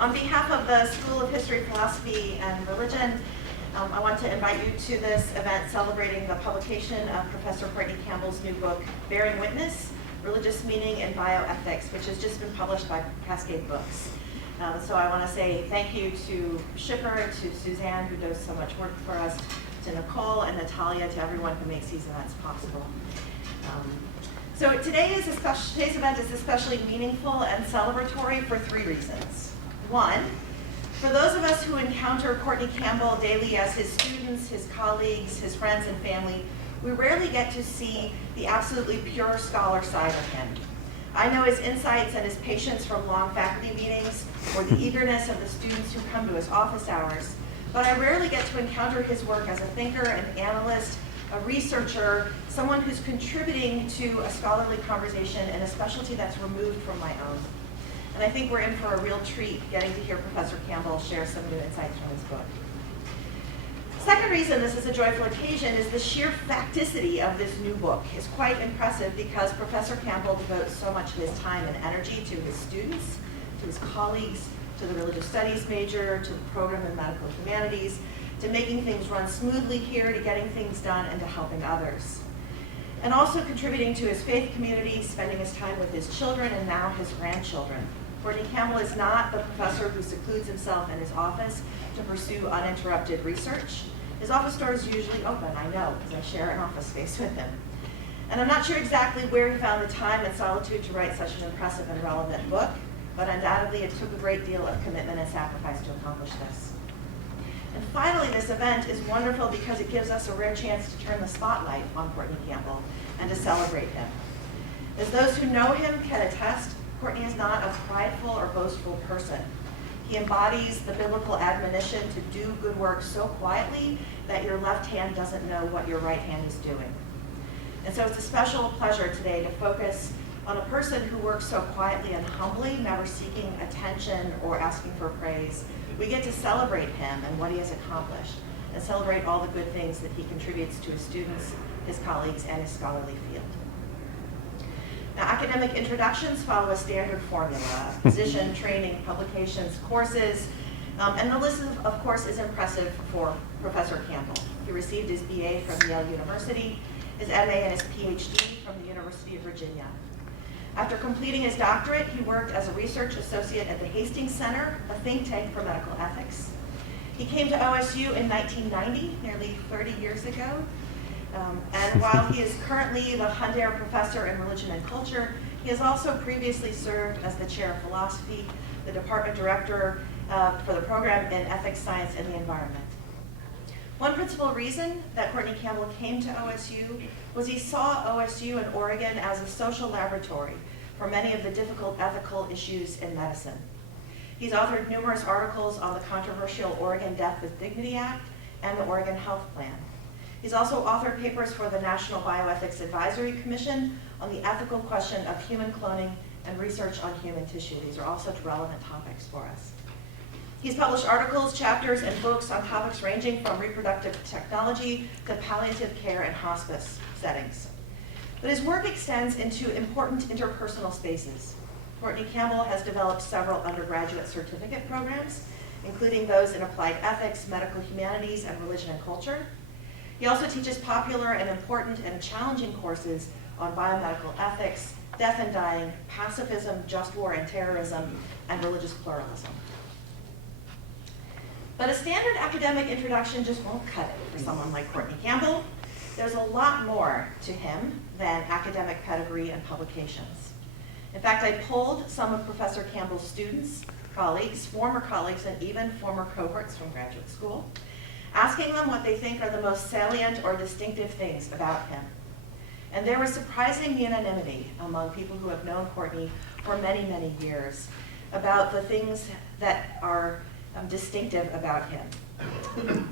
On behalf of the School of History, Philosophy, and Religion, I want to invite you to this event celebrating the publication of Professor Courtney Campbell's new book, Bearing Witness, Religious Meaning in Bioethics, which has just been published by Cascade Books. So I want to say thank you to Shipper, to Suzanne, who does so much work for us, to Nicole and Natalia, to everyone who makes these events possible. So today's event is especially meaningful and celebratory for three reasons. One, for those of us who encounter Courtney Campbell daily as his students, his colleagues, his friends and family, we rarely get to see the absolutely pure scholar side of him. I know his insights and his patience from long faculty meetings or the eagerness of the students who come to his office hours, but I rarely get to encounter his work as a thinker, an analyst, a researcher, someone who's contributing to a scholarly conversation in a specialty that's removed from my own. And I think we're in for a real treat getting to hear Professor Campbell share some new insights from his book. Second reason this is a joyful occasion is the sheer facticity of this new book is quite impressive because Professor Campbell devotes so much of his time and energy to his students, to his colleagues, to the religious studies major, to the program in medical humanities, to making things run smoothly here, to getting things done, and to helping others. And also contributing to his faith community, spending his time with his children and now his grandchildren. Courtney Campbell is not the professor who secludes himself in his office to pursue uninterrupted research. His office door is usually open, I know, because I share an office space with him. And I'm not sure exactly where he found the time and solitude to write such an impressive and relevant book, but undoubtedly it took a great deal of commitment and sacrifice to accomplish this. And finally, this event is wonderful because it gives us a rare chance to turn the spotlight on Courtney Campbell and to celebrate him. As those who know him can attest, Courtney is not a prideful or boastful person. He embodies the biblical admonition to do good work so quietly that your left hand doesn't know what your right hand is doing. And so it's a special pleasure today to focus on a person who works so quietly and humbly, never seeking attention or asking for praise. We get to celebrate him and what he has accomplished, and celebrate all the good things that he contributes to his students, his colleagues, and his scholarly field. Now, academic introductions follow a standard formula: position, training, publications, courses, and the list, of course, is impressive for Professor Campbell. He received his BA from Yale University, his MA and his PhD from the University of Virginia. After completing his doctorate, he worked as a research associate at the Hastings Center, a think tank for medical ethics. He came to OSU in 1990, nearly 30 years ago. And while he is currently the Hunter Professor in Religion and Culture, he has also previously served as the Chair of Philosophy, the Department Director for the program in Ethics, Science, and the Environment. One principal reason that Courtney Campbell came to OSU was he saw OSU and Oregon as a social laboratory for many of the difficult ethical issues in medicine. He's authored numerous articles on the controversial Oregon Death with Dignity Act and the Oregon Health Plan. He's also authored papers for the National Bioethics Advisory Commission on the ethical question of human cloning and research on human tissue. These are all such relevant topics for us. He's published articles, chapters, and books on topics ranging from reproductive technology to palliative care and hospice settings. But his work extends into important interpersonal spaces. Courtney Campbell has developed several undergraduate certificate programs, including those in applied ethics, medical humanities, and religion and culture. He also teaches popular and important and challenging courses on biomedical ethics, death and dying, pacifism, just war and terrorism, and religious pluralism. But a standard academic introduction just won't cut it for someone like Courtney Campbell. There's a lot more to him than academic pedigree and publications. In fact, I polled some of Professor Campbell's students, colleagues, former colleagues, and even former cohorts from graduate school, asking them what they think are the most salient or distinctive things about him. And there was surprising unanimity among people who have known Courtney for many, many years about the things that are distinctive about him.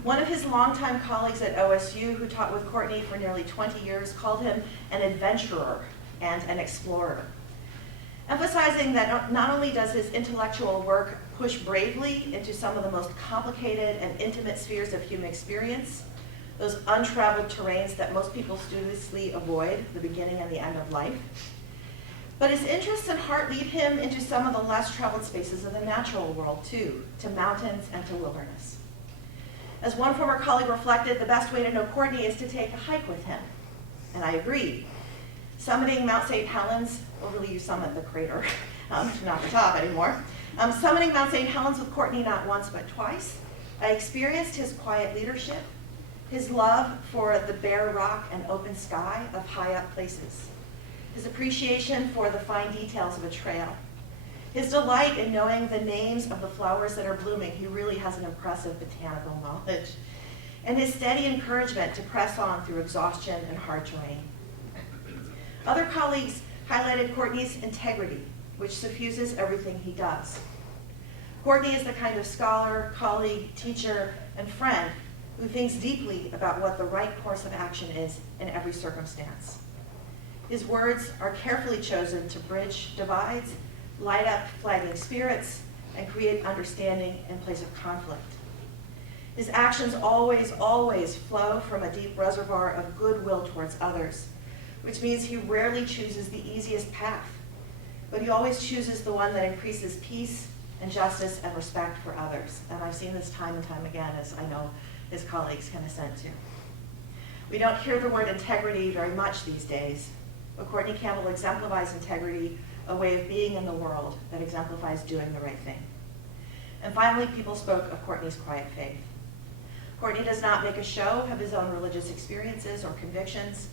One of his longtime colleagues at OSU, who taught with Courtney for nearly 20 years, called him an adventurer and an explorer, emphasizing that not only does his intellectual work push bravely into some of the most complicated and intimate spheres of human experience, those untraveled terrains that most people studiously avoid, the beginning and the end of life, But his interests and heart lead him into some of the less traveled spaces of the natural world too, to mountains and to wilderness. As one former colleague reflected, the best way to know Courtney is to take a hike with him. And I agreed. Summiting Mount St. Helens, overly you summit the crater, not the top anymore. Summiting Mount St. Helens with Courtney not once but twice, I experienced his quiet leadership, his love for the bare rock and open sky of high up places, his appreciation for the fine details of a trail, his delight in knowing the names of the flowers that are blooming. He really has an impressive botanical knowledge, and his steady encouragement to press on through exhaustion and hard terrain. Other colleagues highlighted Courtney's integrity, which suffuses everything he does. Courtney is the kind of scholar, colleague, teacher, and friend who thinks deeply about what the right course of action is in every circumstance. His words are carefully chosen to bridge divides, light up flagging spirits, and create understanding in place of conflict. His actions always flow from a deep reservoir of goodwill towards others, which means he rarely chooses the easiest path, but he always chooses the one that increases peace and justice and respect for others. And I've seen this time and time again, as I know his colleagues can assent to. We don't hear the word integrity very much these days, but Courtney Campbell exemplifies integrity, a way of being in the world that exemplifies doing the right thing. And finally, people spoke of Courtney's quiet faith. Courtney does not make a show of his own religious experiences or convictions,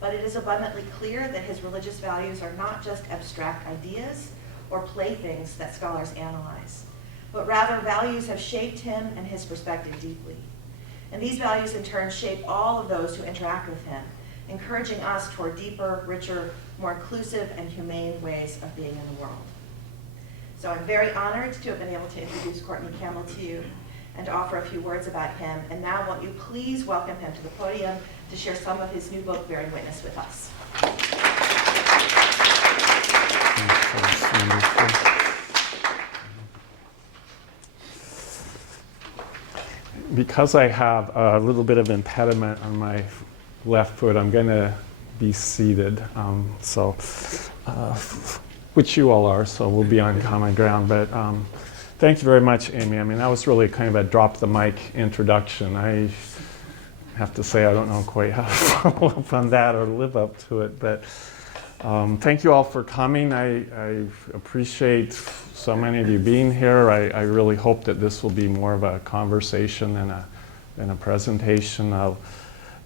but it is abundantly clear that his religious values are not just abstract ideas or playthings that scholars analyze, but rather values have shaped him and his perspective deeply. And these values in turn shape all of those who interact with him, encouraging us toward deeper, richer, more inclusive and humane ways of being in the world. So I'm very honored to have been able to introduce Courtney Campbell to you and to offer a few words about him. And now won't you please welcome him to the podium to share some of his new book, Bearing Witness, with us. Because I have a little bit of impediment on my left foot, I'm going to be seated. Which you all are, so we'll be on common ground. But thank you very much, Amy. I mean, that was really kind of a drop the mic introduction. I have to say I don't know quite how to follow up on that or live up to it. But thank you all for coming. I appreciate so many of you being here. I really hope that this will be more of a conversation than a presentation. I'll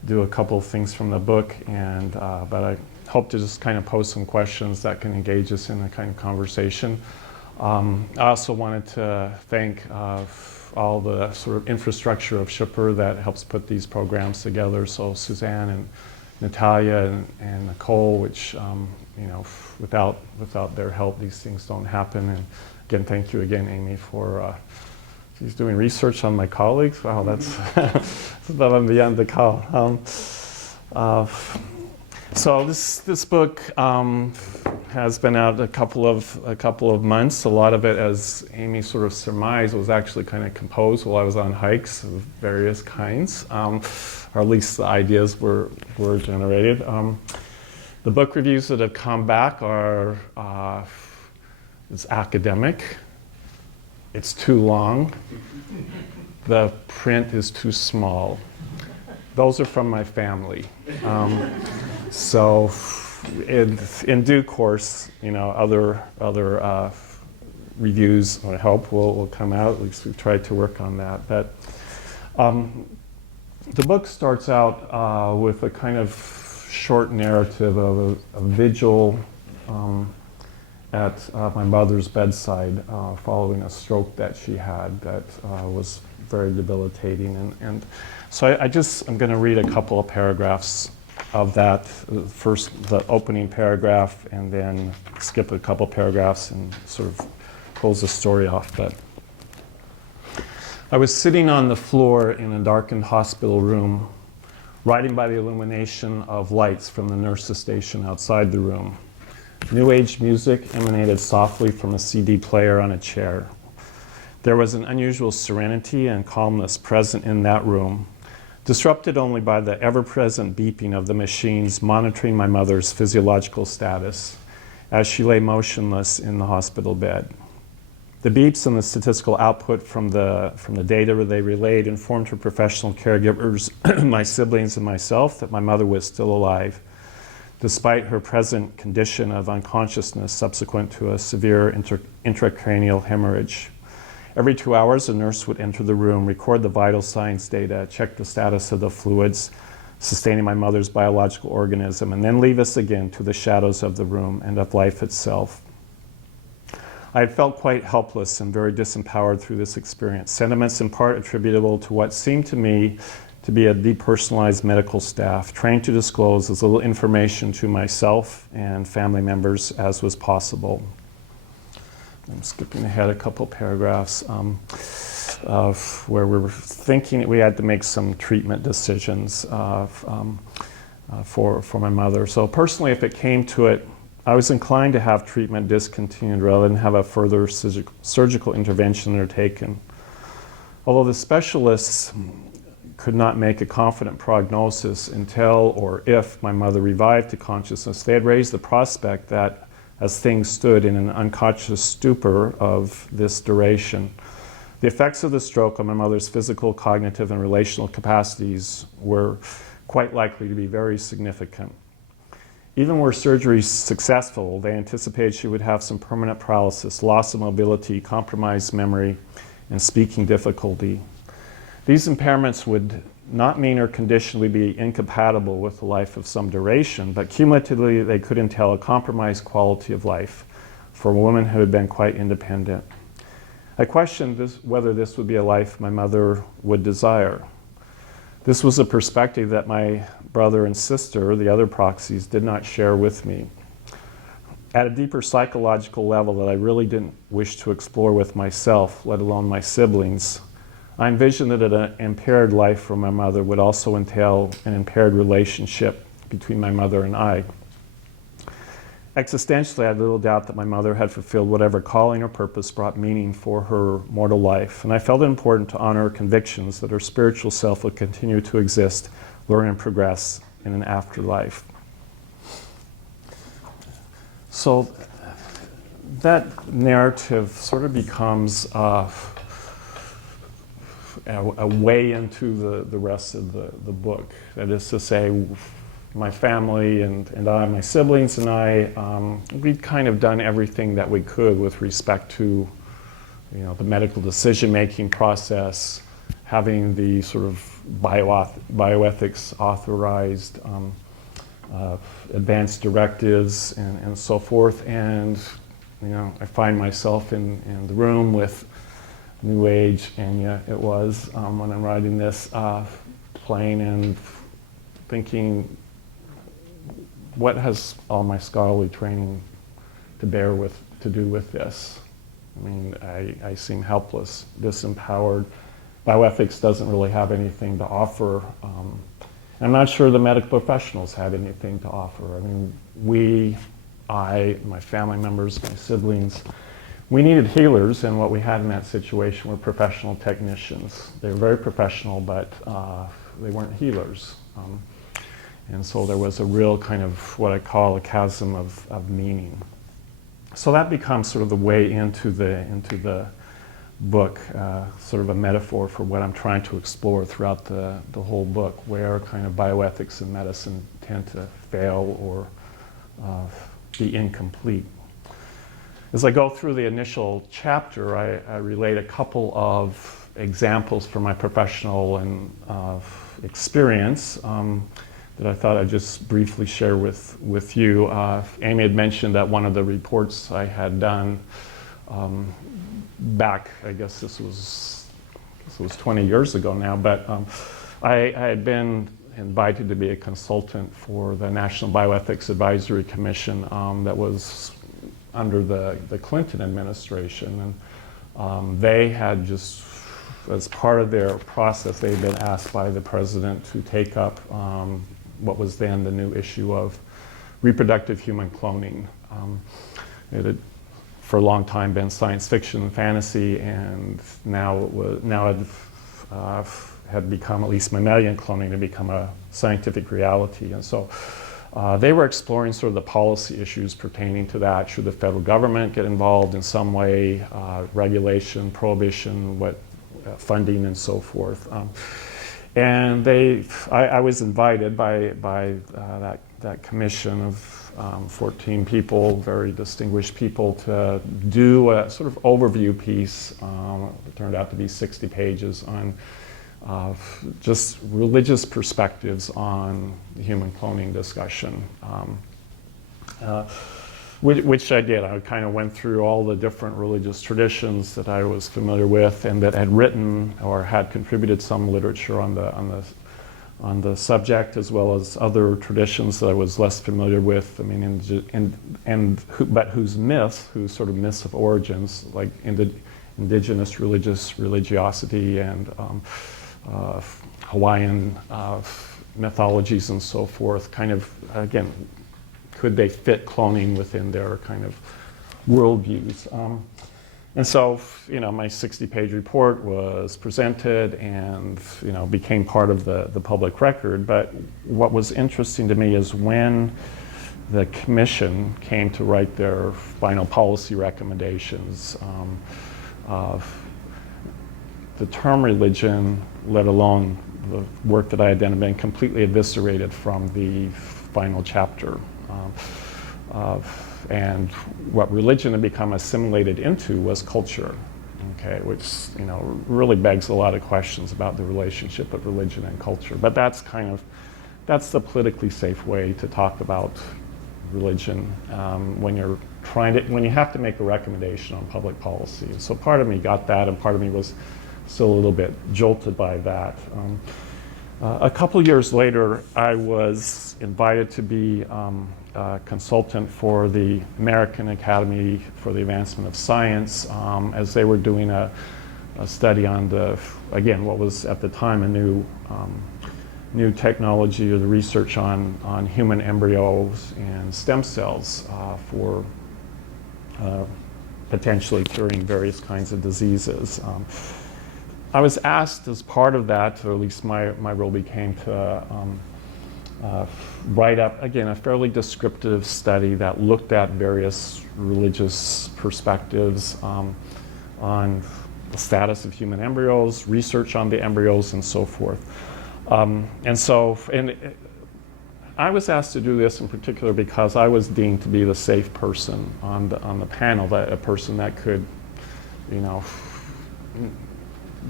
do a couple of things from the book, but I hope to just kind of pose some questions that can engage us in a kind of conversation. I also wanted to thank all the sort of infrastructure of Shipper that helps put these programs together. So Suzanne and Natalia and Nicole, which without their help, these things don't happen. And again, thank you again, Amy, for she's doing research on my colleagues. Wow, that's above and beyond the call. So this book has been out a couple of months. A lot of it, as Amy sort of surmised, was actually kind of composed while I was on hikes of various kinds, or at least the ideas were generated. The book reviews that have come back are it's academic. It's too long. The print is too small. Those are from my family. So in due course, other reviews or help will come out. At least we've tried to work on that. But the book starts out with a kind of short narrative of a vigil at my mother's bedside following a stroke that she had that was very debilitating. And so I'm going to read a couple of paragraphs of that. First, the opening paragraph, and then skip a couple paragraphs and sort of close the story off. But I was sitting on the floor in a darkened hospital room, writing by the illumination of lights from the nurse's station outside the room. New Age music emanated softly from a CD player on a chair. There was an unusual serenity and calmness present in that room, disrupted only by the ever-present beeping of the machines monitoring my mother's physiological status as she lay motionless in the hospital bed. The beeps and the statistical output from the data they relayed informed her professional caregivers, my siblings and myself, that my mother was still alive, despite her present condition of unconsciousness subsequent to a severe intracranial hemorrhage. Every 2 hours, a nurse would enter the room, record the vital signs data, check the status of the fluids sustaining my mother's biological organism, and then leave us again to the shadows of the room and of life itself. I had felt quite helpless and very disempowered through this experience, sentiments in part attributable to what seemed to me to be a depersonalized medical staff trained to disclose as little information to myself and family members as was possible. I'm skipping ahead a couple paragraphs where we were thinking we had to make some treatment decisions for my mother. So personally, if it came to it, I was inclined to have treatment discontinued rather than have a further surgical intervention undertaken. Although the specialists could not make a confident prognosis until or if my mother revived to consciousness, they had raised the prospect that, as things stood, in an unconscious stupor of this duration, the effects of the stroke on my mother's physical, cognitive, and relational capacities were quite likely to be very significant. Even were surgery successful, they anticipated she would have some permanent paralysis, loss of mobility, compromised memory, and speaking difficulty. These impairments would not mean her condition would be incompatible with a life of some duration, but cumulatively they could entail a compromised quality of life for a woman who had been quite independent. I questioned whether this would be a life my mother would desire. This was a perspective that my brother and sister, the other proxies, did not share with me. At a deeper psychological level that I really didn't wish to explore with myself, let alone my siblings, I envisioned that an impaired life for my mother would also entail an impaired relationship between my mother and I. Existentially, I had little doubt that my mother had fulfilled whatever calling or purpose brought meaning for her mortal life, and I felt it important to honor her convictions that her spiritual self would continue to exist, learn and progress in an afterlife. So that narrative sort of becomes a way into the rest of the book. That is to say, my family and I, my siblings and I, we'd kind of done everything that we could with respect to, the medical decision-making process, having the sort of bioethics authorized advanced directives and so forth. And, I find myself in the room with New Age, and it was, when I'm writing this, playing and thinking, what has all my scholarly training to do with this? I mean, I seem helpless, disempowered. Bioethics doesn't really have anything to offer. I'm not sure the medical professionals had anything to offer. I mean, my family members, my siblings, we needed healers, and what we had in that situation were professional technicians. They were very professional, but they weren't healers. And so there was a real kind of what I call a chasm of meaning. So that becomes sort of the way into the book, sort of a metaphor for what I'm trying to explore throughout the whole book, where kind of bioethics and medicine tend to fail or be incomplete. As I go through the initial chapter, I relate a couple of examples from my professional and experience that I thought I'd just briefly share with you. Amy had mentioned that one of the reports I had done back, I guess this was 20 years ago now, but I had been invited to be a consultant for the National Bioethics Advisory Commission that was under the Clinton administration. And they had just, as part of their process, they had been asked by the president to take up what was then the new issue of reproductive human cloning. It had for a long time been science fiction and fantasy, and now it had become, at least mammalian cloning, to become a scientific reality. And so They were exploring sort of the policy issues pertaining to that. Should the federal government get involved in some way, regulation, prohibition, funding, and so forth. And I was invited by that commission of 14 people, very distinguished people, to do a sort of overview piece. It turned out to be 60 pages on just religious perspectives on the human cloning discussion, which I did. I kind of went through all the different religious traditions that I was familiar with and that had written or had contributed some literature on the subject, as well as other traditions that I was less familiar with. I mean, but whose sort of myths of origins, like indigenous religiosity and Hawaiian mythologies and so forth, kind of, again, could they fit cloning within their kind of worldviews? And so, my 60-page report was presented and, became part of the public record. But what was interesting to me is when the commission came to write their final policy recommendations, the term religion, let alone the work that I had done, had been completely eviscerated from the final chapter. And what religion had become assimilated into was culture, okay, which really begs a lot of questions about the relationship of religion and culture. But that's the politically safe way to talk about religion when you have to make a recommendation on public policy. So part of me got that, and part of me was still a little bit jolted by that. A couple years later, I was invited to be a consultant for the American Academy for the Advancement of Science, as they were doing a study on what was at the time a new technology, or the research on human embryos and stem cells for potentially curing various kinds of diseases. I was asked as part of that, or at least my role became to write up, again, a fairly descriptive study that looked at various religious perspectives on the status of human embryos, research on the embryos, and so forth. And I was asked to do this in particular because I was deemed to be the safe person on the panel, a person that could,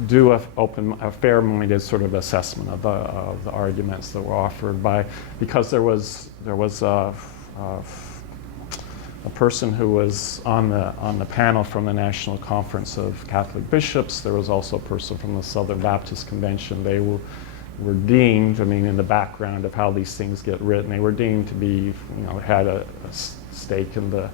do a fair-minded sort of assessment of the arguments that were offered because there was a person who was on the panel from the National Conference of Catholic Bishops. There was also a person from the Southern Baptist Convention. They were deemed, in the background of how these things get written, they were deemed to be, had a stake in the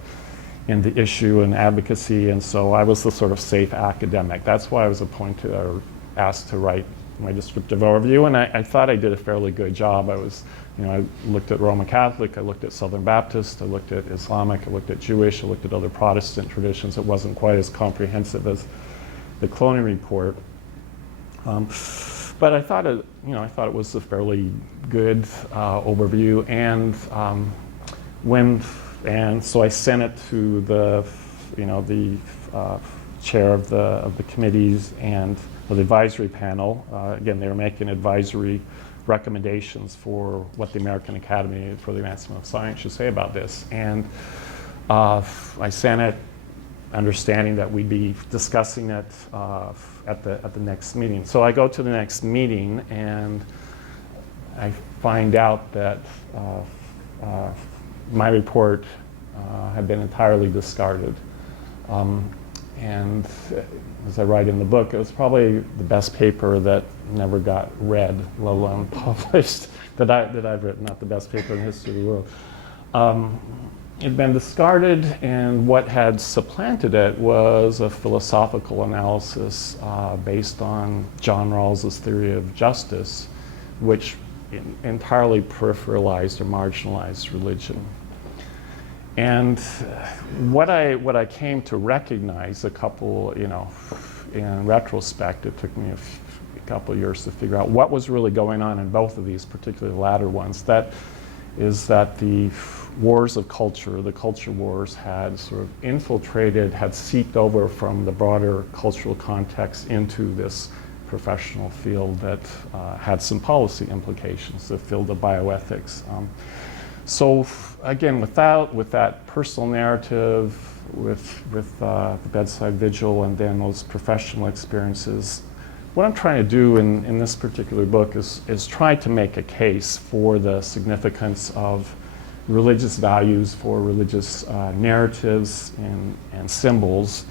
issue and advocacy, and so I was the sort of safe academic. That's why I was appointed or asked to write my descriptive overview, and I thought I did a fairly good job. I looked at Roman Catholic, I looked at Southern Baptist, I looked at Islamic, I looked at Jewish, I looked at other Protestant traditions. It wasn't quite as comprehensive as the cloning report. But I thought it was a fairly good overview, and so I sent it to the chair of the committees and the advisory panel. Again, they were making advisory recommendations for what the American Academy for the Advancement of Science should say about this. And I sent it understanding that we'd be discussing it at the next meeting. So I go to the next meeting and I find out that my report had been entirely discarded. And as I write in the book, it was probably the best paper that never got read, let alone published, that I've written, not the best paper in the history of the world. It had been discarded, and what had supplanted it was a philosophical analysis based on John Rawls's theory of justice, which entirely peripheralized or marginalized religion. And what I came to recognize in retrospect, it took me a couple of years to figure out what was really going on in both of these, particularly the latter ones, that is that the wars of culture, the culture wars, had sort of infiltrated, had seeped over from the broader cultural context into this professional field that had some policy implications, the field of bioethics. So again, with that personal narrative, with the bedside vigil, and then those professional experiences, what I'm trying to do in this particular book is try to make a case for the significance of religious values, for religious narratives and symbols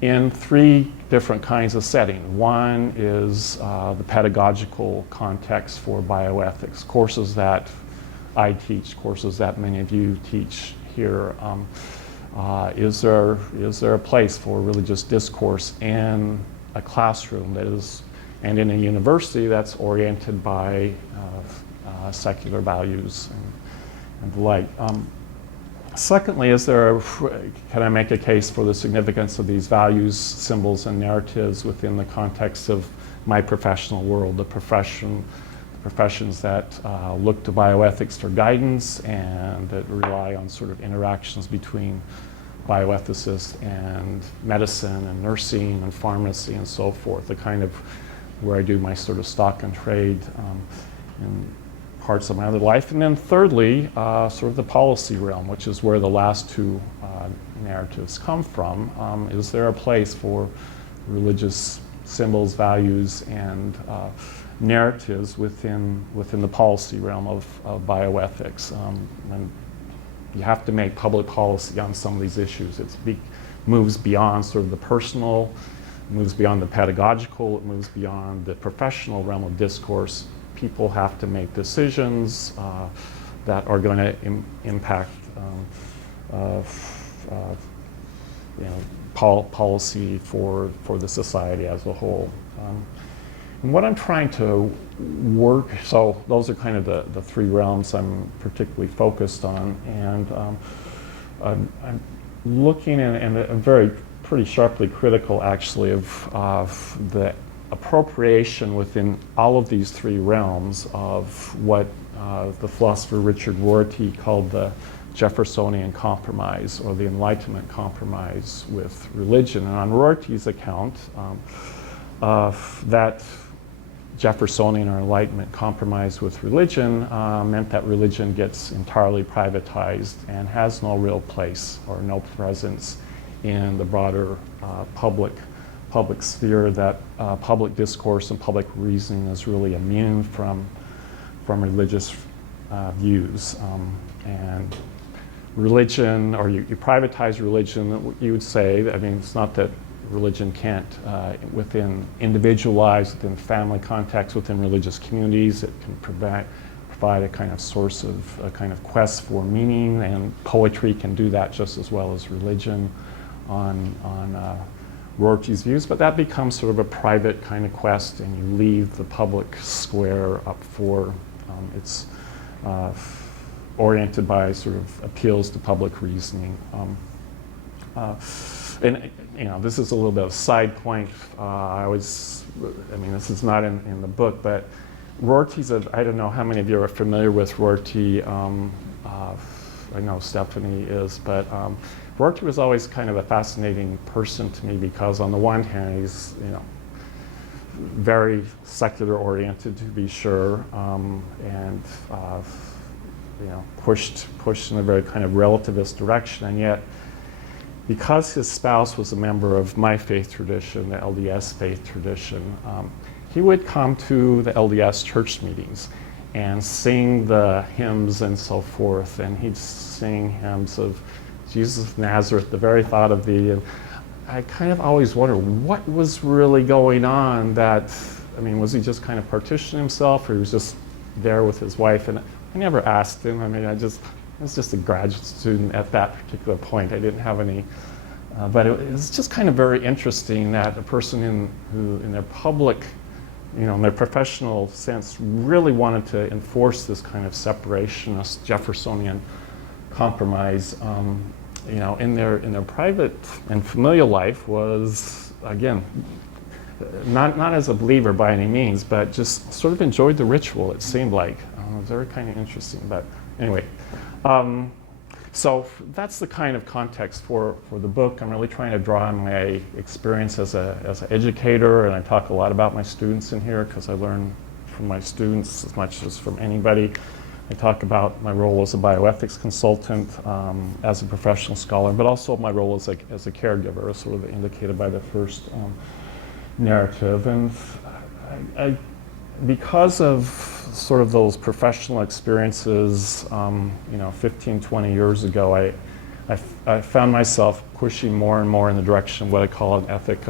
in three different kinds of settings. One is the pedagogical context for bioethics, courses that I teach, courses that many of you teach here. Is there a place for religious discourse in a classroom that is, and in a university that's oriented by secular values and the like? Secondly, can I make a case for the significance of these values, symbols, and narratives within the context of my professional world, the professions that look to bioethics for guidance and that rely on sort of interactions between bioethicists and medicine and nursing and pharmacy and so forth, the kind of where I do my sort of stock and trade in parts of my other life. And then thirdly, sort of the policy realm, which is where the last two narratives come from. Is there a place for religious symbols, values, and narratives within the policy realm of bioethics? And you have to make public policy on some of these issues. It moves beyond sort of the personal, it moves beyond the pedagogical, it moves beyond the professional realm of discourse. People have to make decisions that are going to impact policy for the society as a whole. And what I'm trying to so those are kind of the three realms I'm particularly focused on, and I'm looking and I'm pretty sharply critical actually of the appropriation within all of these three realms of what the philosopher Richard Rorty called the Jeffersonian compromise, or the Enlightenment compromise with religion. And on Rorty's account, that Jeffersonian or Enlightenment compromise with religion meant that religion gets entirely privatized and has no real place or no presence in the broader public sphere, that public discourse and public reasoning is really immune from religious views. And religion, or you privatize religion, you would say, I mean, it's not that religion can't, within individual lives, within family context, within religious communities, it can provide a kind of source of a kind of quest for meaning, and poetry can do that just as well as religion on Rorty's views, but that becomes sort of a private kind of quest, and you leave the public square up for it's oriented by sort of appeals to public reasoning. And this is a little bit of a side point. This is not in the book, but Rorty's I don't know how many of you are familiar with Rorty. I know Stephanie is, but Rorty was always kind of a fascinating person to me, because on the one hand, he's very secular oriented, to be sure, and pushed in a very kind of relativist direction, and yet, because his spouse was a member of my faith tradition, the LDS faith tradition, he would come to the LDS church meetings and sing the hymns and so forth, and he'd sing hymns of Jesus of Nazareth, the very thought of thee. And I kind of always wondered what was really going on. Was he just kind of partitioning himself, or he was just there with his wife? And I never asked him. I was just a graduate student at that particular point. I didn't have any, but it was just kind of very interesting that a person who in their public, in their professional sense, really wanted to enforce this kind of separationist Jeffersonian compromise, in their private and familial life was, again, not as a believer by any means, but just sort of enjoyed the ritual, it seemed like. It was very kind of interesting. But anyway, so that's the kind of context for the book. I'm really trying to draw on my experience as an educator, and I talk a lot about my students in here because I learn from my students as much as from anybody. I talk about my role as a bioethics consultant, as a professional scholar, but also my role as a caregiver, as sort of indicated by the first narrative. And because of sort of those professional experiences, 15, 20 years ago, I found myself pushing more and more in the direction of what I call an ethic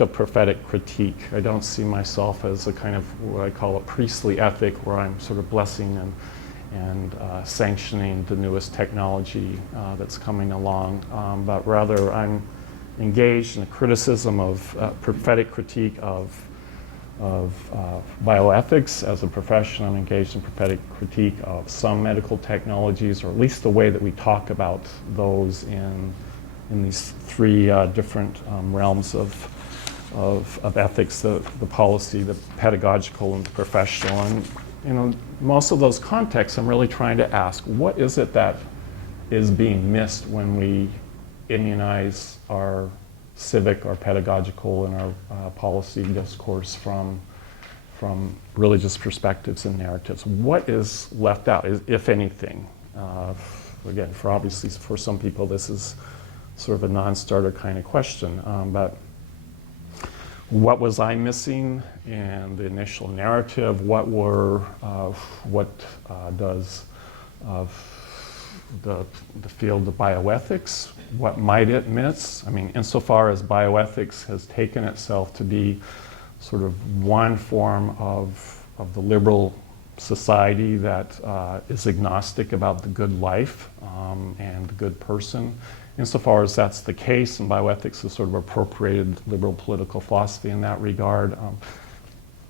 of prophetic critique. I don't see myself as a kind of what I call a priestly ethic, where I'm sort of blessing and sanctioning the newest technology that's coming along, but rather I'm engaged in a criticism of prophetic critique of bioethics as a profession. I'm engaged in prophetic critique of some medical technologies, or at least the way that we talk about those in these three different realms of ethics: the policy, the pedagogical, and the professional. And most of those contexts, I'm really trying to ask, what is it that is being missed when we immunize our civic, our pedagogical, and our policy discourse from religious perspectives and narratives? What is left out, if anything? Again, for some people, this is sort of a non-starter kind of question, but what was I missing in the initial narrative? What does the field of bioethics, what might it miss? I mean, insofar as bioethics has taken itself to be sort of one form of the liberal society that is agnostic about the good life and the good person, insofar as that's the case, and bioethics has sort of appropriated liberal political philosophy in that regard,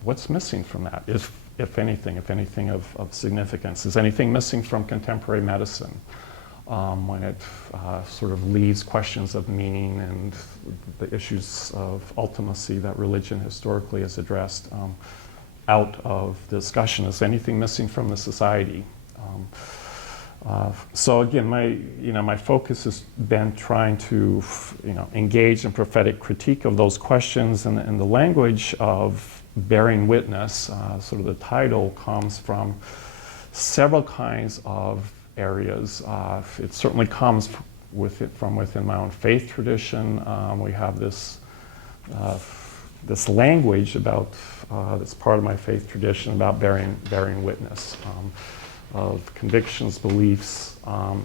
what's missing from that, if anything of significance? Is anything missing from contemporary medicine when it sort of leaves questions of meaning and the issues of ultimacy that religion historically has addressed out of discussion? Is anything missing from the society? So again, my focus has been trying to engage in prophetic critique of those questions, and the language of bearing witness, sort of the title, comes from several kinds of areas. It certainly comes from within my own faith tradition. We have this language about that's part of my faith tradition about bearing witness of convictions, beliefs,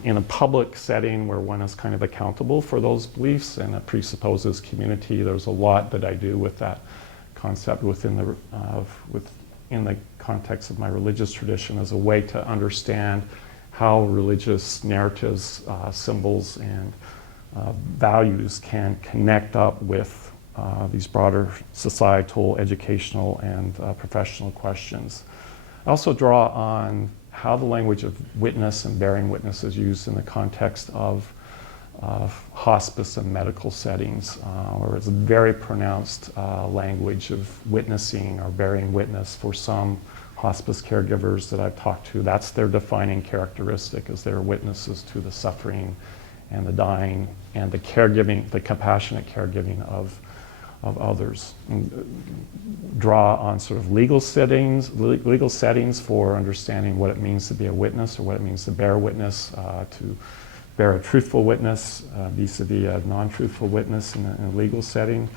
in a public setting where one is kind of accountable for those beliefs, and it presupposes community. There's a lot that I do with that concept within the context of my religious tradition as a way to understand how religious narratives, symbols, and values can connect up with these broader societal, educational, and professional questions. I also draw on how the language of witness and bearing witness is used in the context of hospice and medical settings, where it's a very pronounced language of witnessing or bearing witness for some hospice caregivers that I've talked to. That's their defining characteristic, is they're witnesses to the suffering and the dying and the caregiving, the compassionate caregiving of others. And draw on sort of legal settings for understanding what it means to be a witness, or what it means to bear witness, to bear a truthful witness vis-a-vis a non-truthful witness in a legal setting,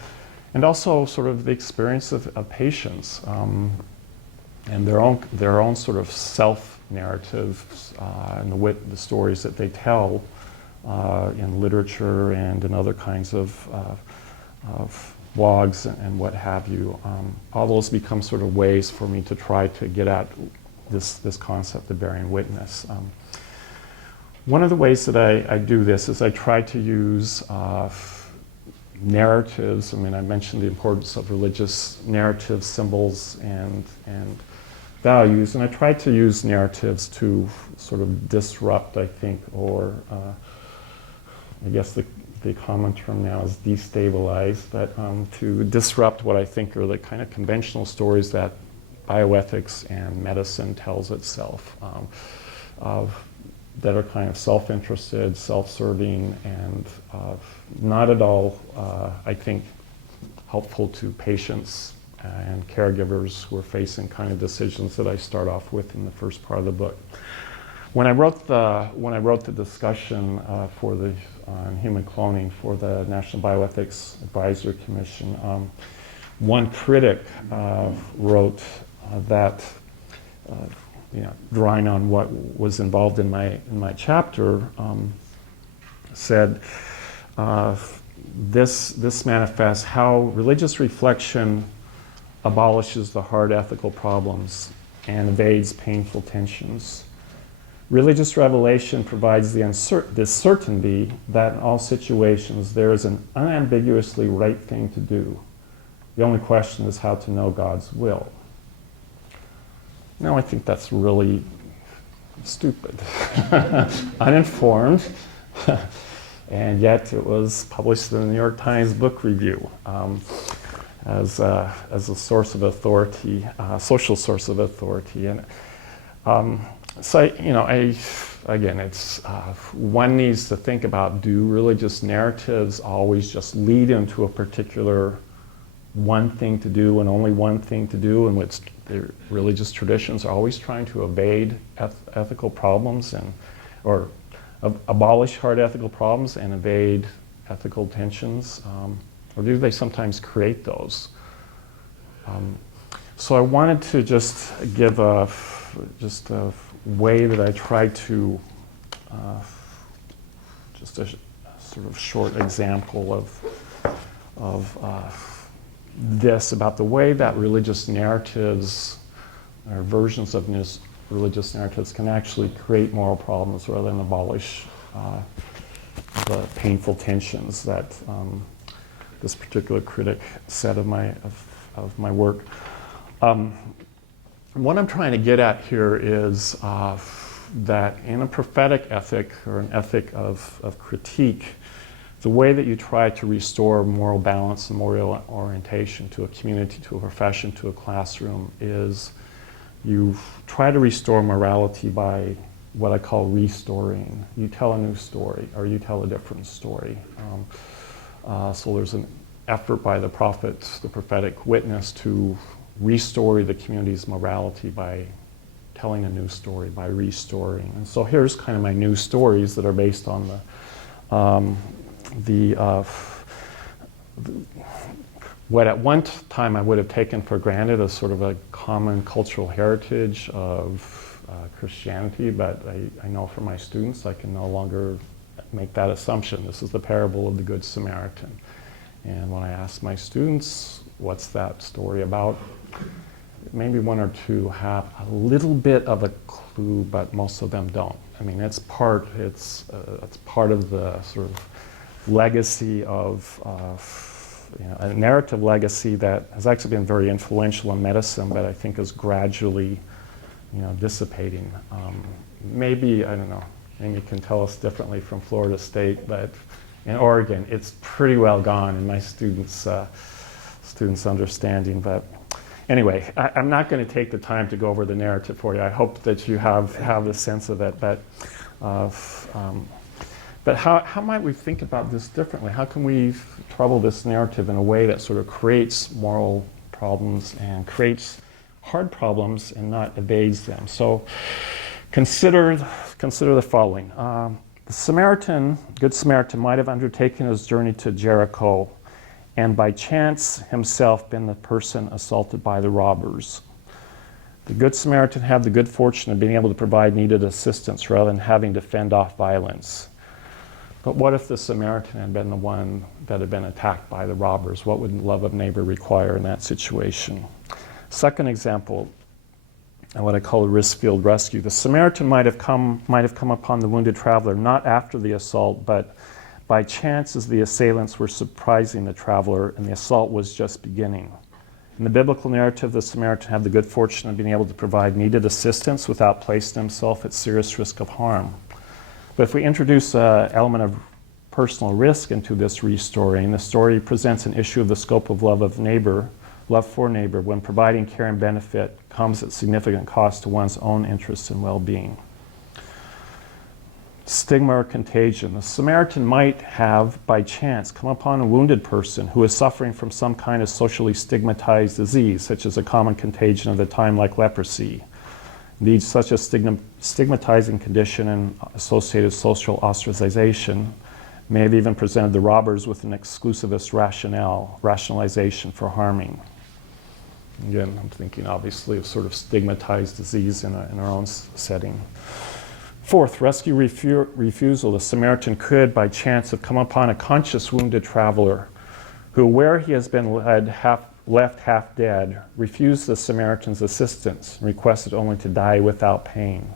and also sort of the experience of patients and their own sort of self-narratives and the stories that they tell in literature and in other kinds of blogs and what have you. All those become sort of ways for me to try to get at this concept of bearing witness. One of the ways that I do this is I try to use narratives. I mean, I mentioned the importance of religious narratives, symbols, and values, and I try to use narratives to sort of disrupt, I think, or I guess the common term now is destabilize, but to disrupt what I think are the kind of conventional stories that bioethics and medicine tells itself, that are kind of self-interested, self-serving, and not at all, I think, helpful to patients and caregivers who are facing kind of decisions that I start off with in the first part of the book. When I wrote the discussion for the on human cloning for the National Bioethics Advisory Commission, one critic wrote that, drawing on what was involved in my chapter, said this manifests how religious reflection abolishes the hard ethical problems and evades painful tensions. Religious revelation provides the certainty that in all situations there is an unambiguously right thing to do. The only question is how to know God's will. Now I think that's really stupid, uninformed, and yet it was published in the New York Times Book Review as a source of authority, social source of authority. And so, again, it's one needs to think about, do religious narratives always just lead into a particular one thing to do and only one thing to do, in which the religious traditions are always trying to evade ethical problems or abolish hard ethical problems and evade ethical tensions, or do they sometimes create those? So I wanted to just give a way that I try to, just a sort of short example of this, about the way that religious narratives or versions of religious narratives can actually create moral problems rather than abolish the painful tensions that this particular critic said of my work. What I'm trying to get at here is that in a prophetic ethic, or an ethic of critique, the way that you try to restore moral balance and moral orientation to a community, to a profession, to a classroom, is you try to restore morality by what I call restoring. You tell a new story, or you tell a different story. So there's an effort by the prophets, the prophetic witness, to restore the community's morality by telling a new story, by restoring. And so here's kind of my new stories that are based on what at one time I would have taken for granted as sort of a common cultural heritage of Christianity, but I know for my students I can no longer make that assumption. This is the parable of the Good Samaritan. And when I ask my students, what's that story about? Maybe one or two have a little bit of a clue, but most of them don't. I mean, it's part of the sort of legacy of a narrative legacy that has actually been very influential in medicine, but I think is gradually, dissipating. Maybe, I don't know, maybe you can tell us differently from Florida State, but in Oregon, it's pretty well gone in my students' understanding. But anyway, I'm not going to take the time to go over the narrative for you. I hope that you have the sense of it. But how might we think about this differently? How can we trouble this narrative in a way that sort of creates moral problems and creates hard problems and not evades them? So consider the following. The Good Samaritan might have undertaken his journey to Jericho and by chance himself been the person assaulted by the robbers. The Good Samaritan had the good fortune of being able to provide needed assistance rather than having to fend off violence. But what if the Samaritan had been the one that had been attacked by the robbers? What would love of neighbor require in that situation? Second example, what I call a risk-field rescue. The Samaritan might have come upon the wounded traveler not after the assault, but by chance as the assailants were surprising the traveler and the assault was just beginning. In the biblical narrative, the Samaritan had the good fortune of being able to provide needed assistance without placing himself at serious risk of harm. But if we introduce an element of personal risk into this restoring, the story presents an issue of the scope of love of neighbor love for a neighbor when providing care and benefit comes at significant cost to one's own interests and well-being. Stigma or contagion. The Samaritan might have, by chance, come upon a wounded person who is suffering from some kind of socially stigmatized disease, such as a common contagion of the time like leprosy. Indeed, such a stigmatizing condition and associated social ostracization may have even presented the robbers with an exclusivist rationalization for harming. Again, I'm thinking obviously of sort of stigmatized disease in our own setting. Fourth, rescue refusal. The Samaritan could, by chance, have come upon a conscious wounded traveler who, where he has been left half dead, refused the Samaritan's assistance and requested only to die without pain.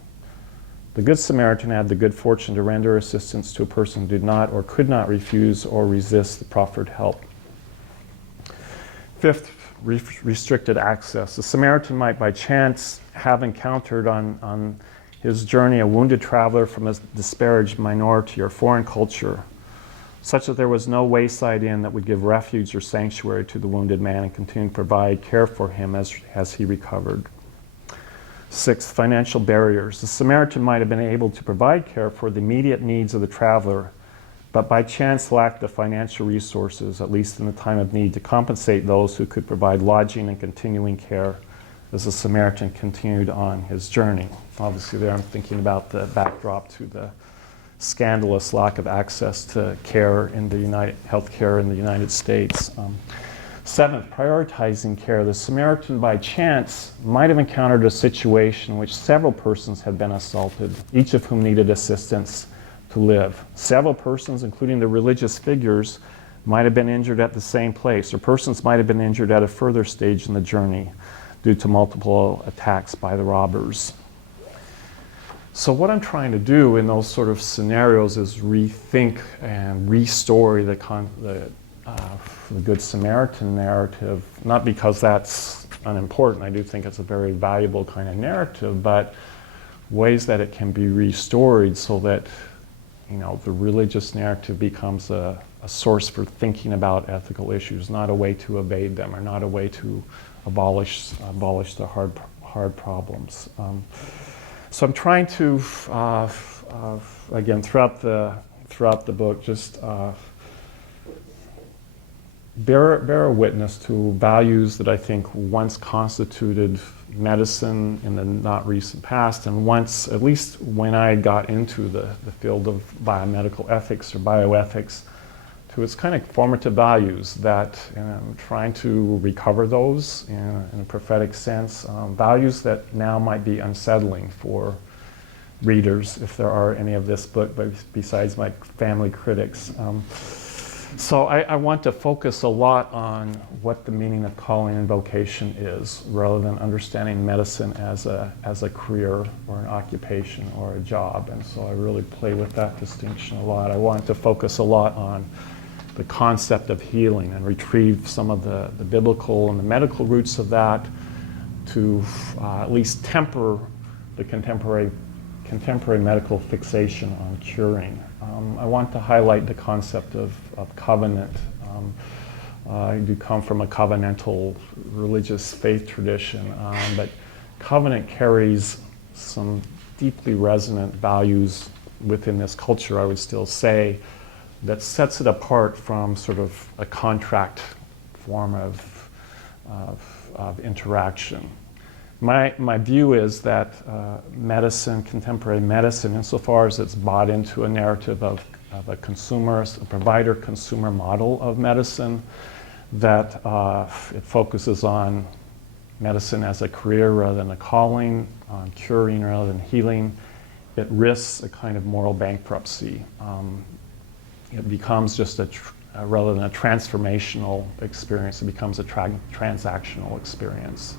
The Good Samaritan had the good fortune to render assistance to a person who did not or could not refuse or resist the proffered help. Fifth, restricted access. The Samaritan might, by chance, have encountered on his journey a wounded traveler from a disparaged minority or foreign culture, such that there was no wayside inn that would give refuge or sanctuary to the wounded man and continue to provide care for him as he recovered. Sixth, financial barriers. The Samaritan might have been able to provide care for the immediate needs of the traveler, but by chance lacked the financial resources, at least in the time of need, to compensate those who could provide lodging and continuing care as the Samaritan continued on his journey. Obviously there I'm thinking about the backdrop to the scandalous lack of access to care in the health care in the United States. Seventh, prioritizing care. The Samaritan by chance might have encountered a situation in which several persons had been assaulted, each of whom needed assistance to live. Several persons, including the religious figures, might have been injured at the same place, or persons might have been injured at a further stage in the journey due to multiple attacks by the robbers. So what I'm trying to do in those sort of scenarios is rethink and restory the Good Samaritan narrative, not because that's unimportant. I do think it's a very valuable kind of narrative, but ways that it can be restored so that, the religious narrative becomes a source for thinking about ethical issues, not a way to evade them or not a way to abolish the hard problems. So I'm trying to, again, throughout the book, just bear a witness to values that I think once constituted medicine in the not recent past, and once, at least when I got into the field of biomedical ethics or bioethics, to its kind of formative values that I'm trying to recover those in a prophetic sense, values that now might be unsettling for readers, if there are any of this book, but besides my family critics. So I want to focus a lot on what the meaning of calling and vocation is, rather than understanding medicine as a career or an occupation or a job. And so I really play with that distinction a lot. I want to focus a lot on the concept of healing and retrieve some of the biblical and the medical roots of that to at least temper the contemporary medical fixation on curing. I want to highlight the concept of covenant. I do come from a covenantal religious faith tradition, but covenant carries some deeply resonant values within this culture, I would still say, that sets it apart from sort of a contract form of interaction. My view is that medicine, contemporary medicine, insofar as it's bought into a narrative of a provider-consumer model of medicine, that it focuses on medicine as a career rather than a calling, on curing rather than healing, it risks a kind of moral bankruptcy. It becomes just rather than a transformational experience, it becomes a transactional experience.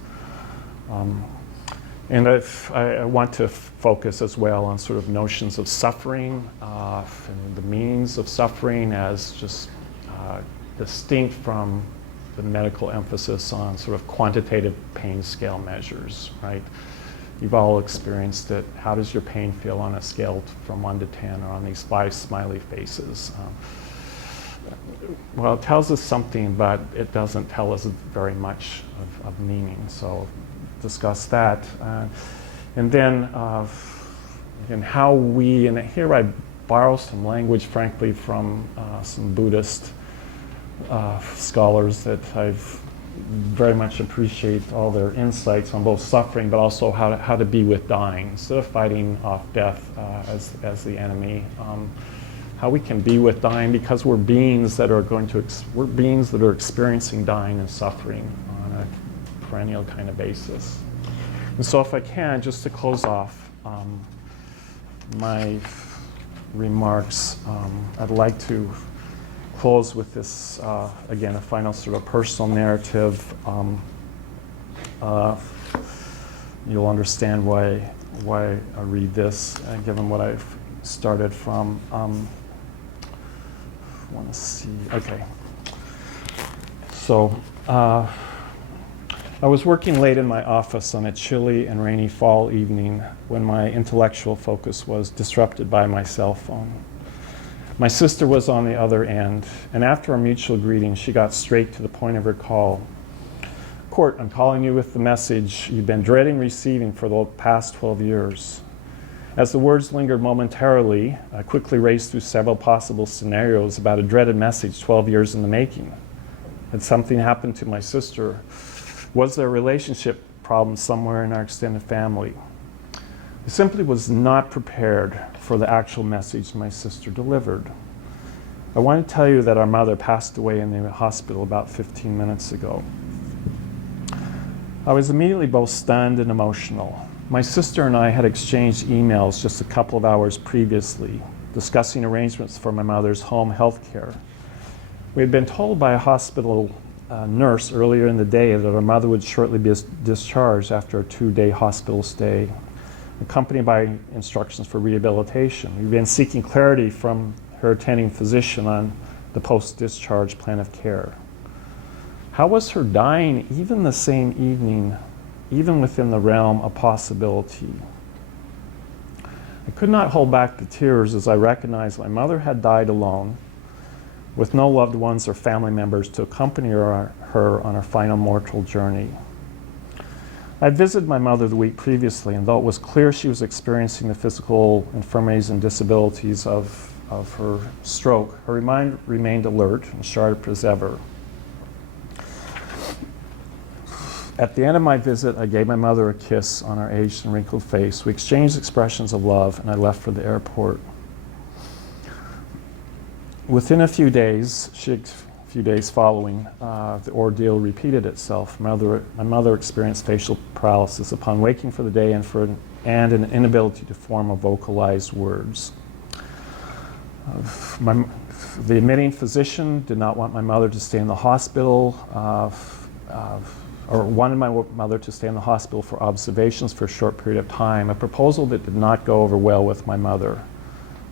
And I want to focus as well on sort of notions of suffering and the meanings of suffering as just distinct from the medical emphasis on sort of quantitative pain scale measures, right? You've all experienced it. How does your pain feel on a scale from 1 to 10 or on these 5 smiley faces? well, it tells us something, but it doesn't tell us very much of meaning. So discuss that. And then and how we, and here I borrow some language, frankly, from some Buddhist scholars that I've very much appreciate all their insights on both suffering, but also how to be with dying, instead of fighting off death as the enemy. How we can be with dying, because we're beings that are we're beings that are experiencing dying and suffering on a perennial kind of basis. And so, if I can, just to close off my remarks, I'd like to close with this, again, a final sort of personal narrative. You'll understand why I read this, given what I've started from. I want to see, okay. So, I was working late in my office on a chilly and rainy fall evening when my intellectual focus was disrupted by my cell phone. My sister was on the other end, and after our mutual greeting, she got straight to the point of her call. Court, I'm calling you with the message you've been dreading receiving for the past 12 years. As the words lingered momentarily, I quickly raced through several possible scenarios about a dreaded message 12 years in the making. Had something happened to my sister? Was there a relationship problem somewhere in our extended family? I simply was not prepared for the actual message my sister delivered. I want to tell you that our mother passed away in the hospital about 15 minutes ago. I was immediately both stunned and emotional. My sister and I had exchanged emails just a couple of hours previously, discussing arrangements for my mother's home health care. We had been told by a hospital nurse earlier in the day that our mother would shortly be discharged after a 2-day hospital stay, accompanied by instructions for rehabilitation. We've been seeking clarity from her attending physician on the post-discharge plan of care. How was her dying even the same evening, even within the realm of possibility? I could not hold back the tears as I recognized my mother had died alone, with no loved ones or family members to accompany her on her final mortal journey. I had visited my mother the week previously, and though it was clear she was experiencing the physical infirmities and disabilities of her stroke, her mind remained alert and sharp as ever. At the end of my visit, I gave my mother a kiss on her aged and wrinkled face. We exchanged expressions of love, and I left for the airport. Within a few days following, the ordeal repeated itself. My mother experienced facial paralysis upon waking for the day and an inability to form or vocalize words. The admitting physician did not want my mother to stay in the hospital, or wanted my mother to stay in the hospital for observations for a short period of time, a proposal that did not go over well with my mother.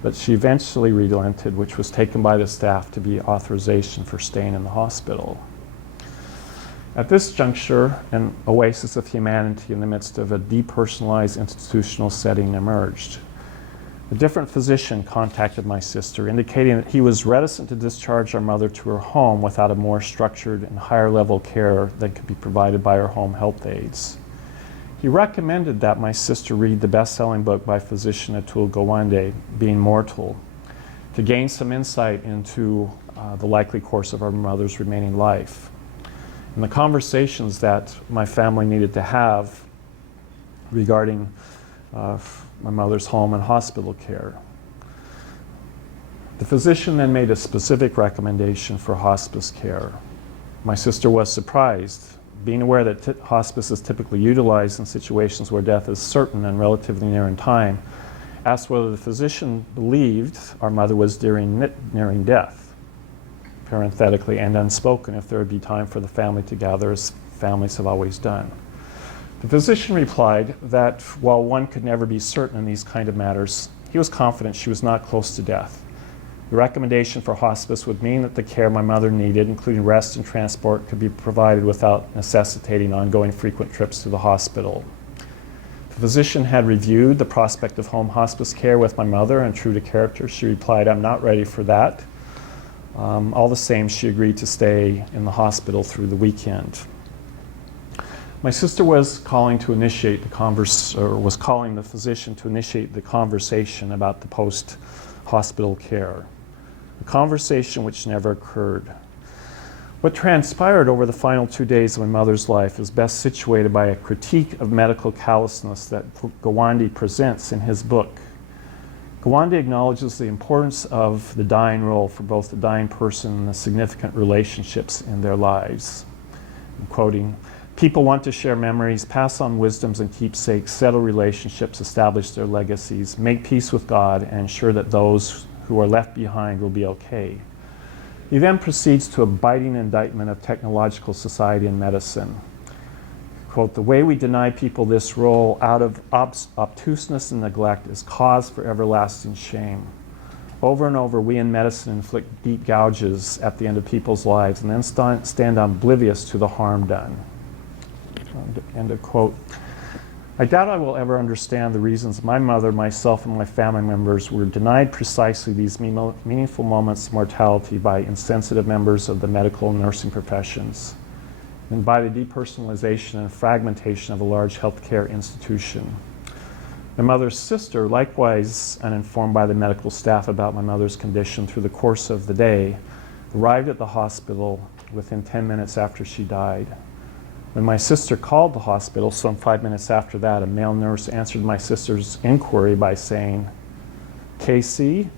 But she eventually relented, which was taken by the staff to be authorization for staying in the hospital. At this juncture, an oasis of humanity in the midst of a depersonalized institutional setting emerged. A different physician contacted my sister, indicating that he was reticent to discharge our mother to her home without a more structured and higher level care that could be provided by her home health aides. He recommended that my sister read the best-selling book by physician Atul Gawande, Being Mortal, to gain some insight into the likely course of our mother's remaining life. And the conversations that my family needed to have regarding my mother's home and hospital care. The physician then made a specific recommendation for hospice care. My sister was surprised, being aware that hospice is typically utilized in situations where death is certain and relatively near in time, asked whether the physician believed our mother was nearing death, parenthetically, and unspoken, if there would be time for the family to gather as families have always done. The physician replied that while one could never be certain in these kind of matters, he was confident she was not close to death. The recommendation for hospice would mean that the care my mother needed, including rest and transport, could be provided without necessitating ongoing frequent trips to the hospital. The physician had reviewed the prospect of home hospice care with my mother, and true to character, she replied, "I'm not ready for that. All the same, she agreed to stay in the hospital through the weekend. My sister was calling to initiate was calling the physician to initiate the conversation about the post-hospital care. A conversation which never occurred. What transpired over the final 2 days of my mother's life is best situated by a critique of medical callousness that Gawande presents in his book. Gawande acknowledges the importance of the dying role for both the dying person and the significant relationships in their lives. I'm quoting, "People want to share memories, pass on wisdoms and keepsakes, settle relationships, establish their legacies, make peace with God, and ensure that those who are left behind will be okay." He then proceeds to a biting indictment of technological society and medicine. Quote, "The way we deny people this role out of obtuseness and neglect is cause for everlasting shame. Over and over, we in medicine inflict deep gouges at the end of people's lives and then stand oblivious to the harm done." End of quote. I doubt I will ever understand the reasons my mother, myself, and my family members were denied precisely these meaningful moments of mortality by insensitive members of the medical and nursing professions, and by the depersonalization and fragmentation of a large healthcare institution. My mother's sister, likewise uninformed by the medical staff about my mother's condition through the course of the day, arrived at the hospital within 10 minutes after she died. When my sister called the hospital some 5 minutes after that, a male nurse answered my sister's inquiry by saying, "KC?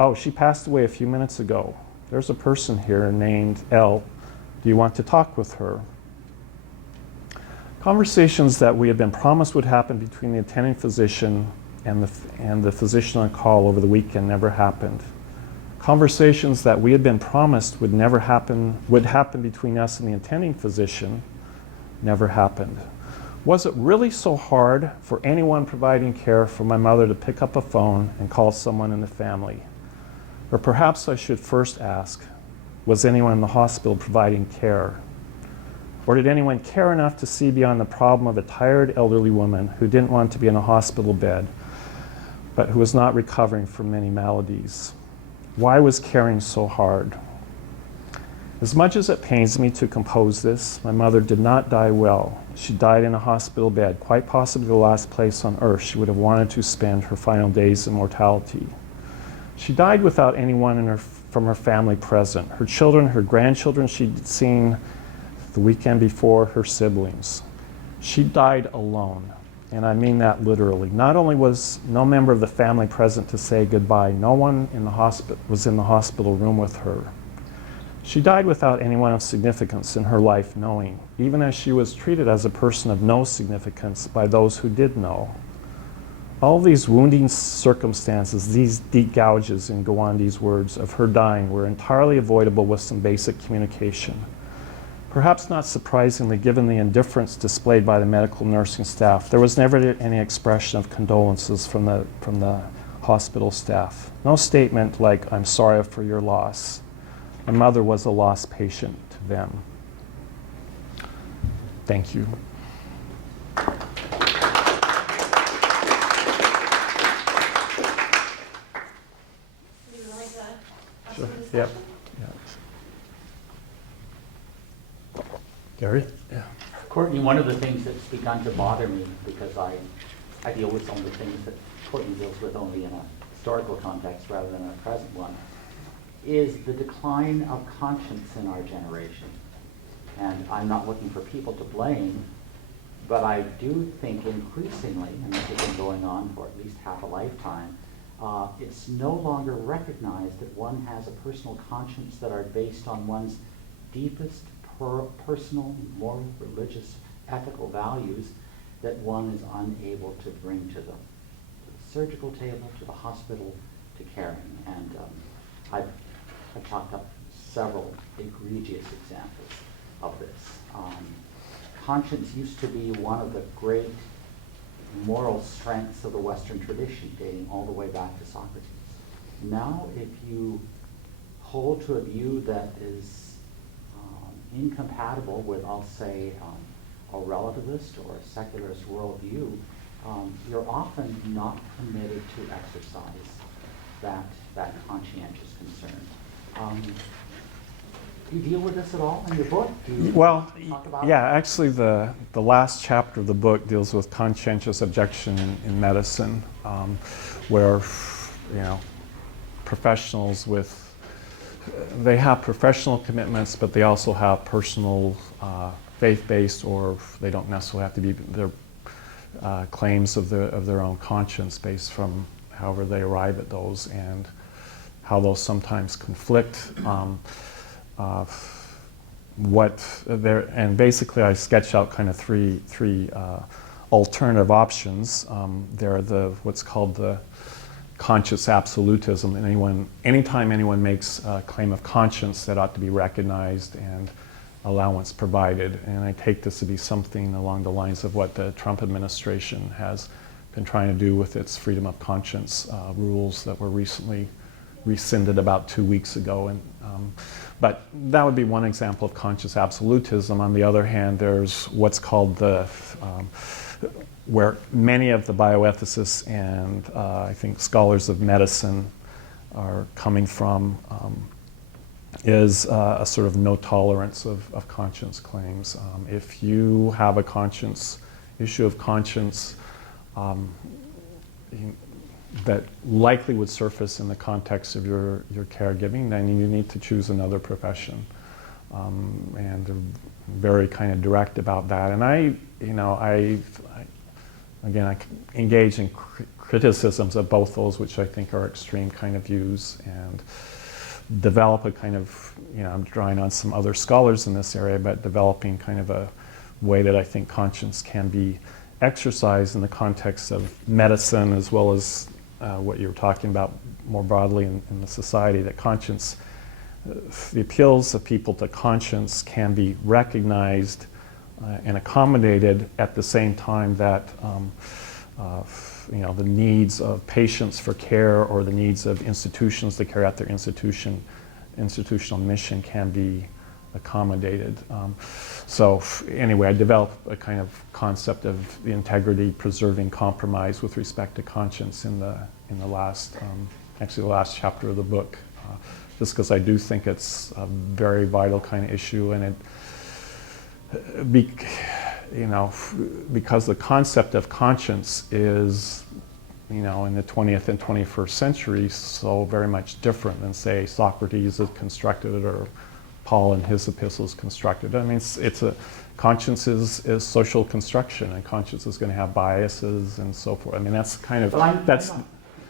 Oh, she passed away a few minutes ago. There's a person here named L. Do you want to talk with her?" Conversations that we had been promised would happen between the attending physician and the physician on call over the weekend never happened. Conversations that we had been promised would happen between us and the attending physician never happened. Was it really so hard for anyone providing care for my mother to pick up a phone and call someone in the family? Or perhaps I should first ask, was anyone in the hospital providing care? Or did anyone care enough to see beyond the problem of a tired elderly woman who didn't want to be in a hospital bed, but who was not recovering from many maladies? Why was caring so hard? As much as it pains me to compose this, my mother did not die well. She died in a hospital bed, quite possibly the last place on earth she would have wanted to spend her final days in mortality. She died without anyone from her family present. Her children, her grandchildren she'd seen the weekend before, her siblings. She died alone, and I mean that literally. Not only was no member of the family present to say goodbye, no one was in the hospital room with her. She died without anyone of significance in her life knowing, even as she was treated as a person of no significance by those who did know. All these wounding circumstances, these deep gouges, in Gawande's words, of her dying were entirely avoidable with some basic communication. Perhaps not surprisingly, given the indifference displayed by the medical nursing staff, there was never any expression of condolences from the hospital staff. No statement like, "I'm sorry for your loss." My mother was a lost patient to them. Thank you. Sure. Yep. Yeah. Gary? Yeah. Courtney, one of the things that's begun to bother me, because I deal with some of the things that Courtney deals with only in a historical context rather than a present one, is the decline of conscience in our generation. And I'm not looking for people to blame, but I do think increasingly, and this has been going on for at least half a lifetime, it's no longer recognized that one has a personal conscience that are based on one's deepest personal, moral, religious, ethical values that one is unable to bring to the surgical table, to the hospital, to caring. And I've chalked up several egregious examples of this. Conscience used to be one of the great moral strengths of the Western tradition, dating all the way back to Socrates. Now, if you hold to a view that is incompatible with, I'll say, a relativist or a secularist worldview, you're often not permitted to exercise that conscientious concern. Do you deal with this at all in your book? Do you Well, talk about it? yeah, actually the last chapter of the book deals with conscientious objection in medicine, where, you know, professionals they have professional commitments, but they also have personal faith-based, or they don't necessarily have to be their claims of their own conscience based from however they arrive at those, and how those sometimes conflict. And basically I sketch out kind of three alternative options. They're what's called the conscious absolutism. Anytime anyone makes a claim of conscience, that ought to be recognized and allowance provided. And I take this to be something along the lines of what the Trump administration has been trying to do with its freedom of conscience rules that were recently rescinded about 2 weeks ago. But that would be one example of conscious absolutism. On the other hand, there's what's called where many of the bioethicists and I think scholars of medicine are coming from, is a sort of no tolerance of conscience claims. If you have a issue of conscience, that likely would surface in the context of your caregiving, then you need to choose another profession. And they're very kind of direct about that. And I engage in criticisms of both those, which I think are extreme kind of views, and develop a kind of, I'm drawing on some other scholars in this area, but developing kind of a way that I think conscience can be exercised in the context of medicine, as well as what you were talking about more broadly in the society, that conscience, the appeals of people to conscience can be recognized and accommodated at the same time that the needs of patients for care, or the needs of institutions to carry out their institutional mission, can be accommodated. So anyway, I developed a kind of concept of the integrity preserving compromise with respect to conscience in the last the last chapter of the book, just because I do think it's a very vital kind of issue, and because the concept of conscience is, in the 20th and 21st century, so very much different than, say, Socrates has constructed it, or Paul in his epistles constructed it. I mean, conscience is social construction, and conscience is going to have biases and so forth. I mean, that's kind of,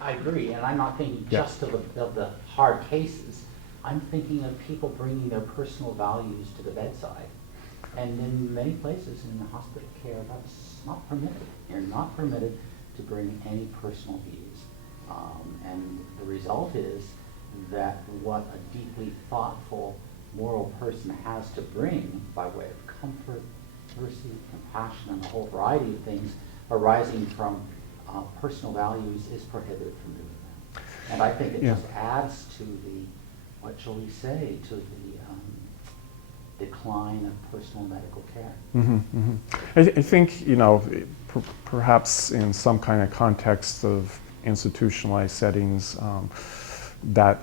I agree, and I'm not thinking just of the hard cases. I'm thinking of people bringing their personal values to the bedside. And in many places in the hospital care, that's not permitted. You're not permitted to bring any personal views. And the result is that what a deeply thoughtful, moral person has to bring by way of comfort, mercy, compassion, and a whole variety of things arising from personal values is prohibited from doing that. And I think it just adds to the, what shall we say, to the decline of personal medical care. Mm-hmm, mm-hmm. I think, perhaps in some kind of context of institutionalized settings, that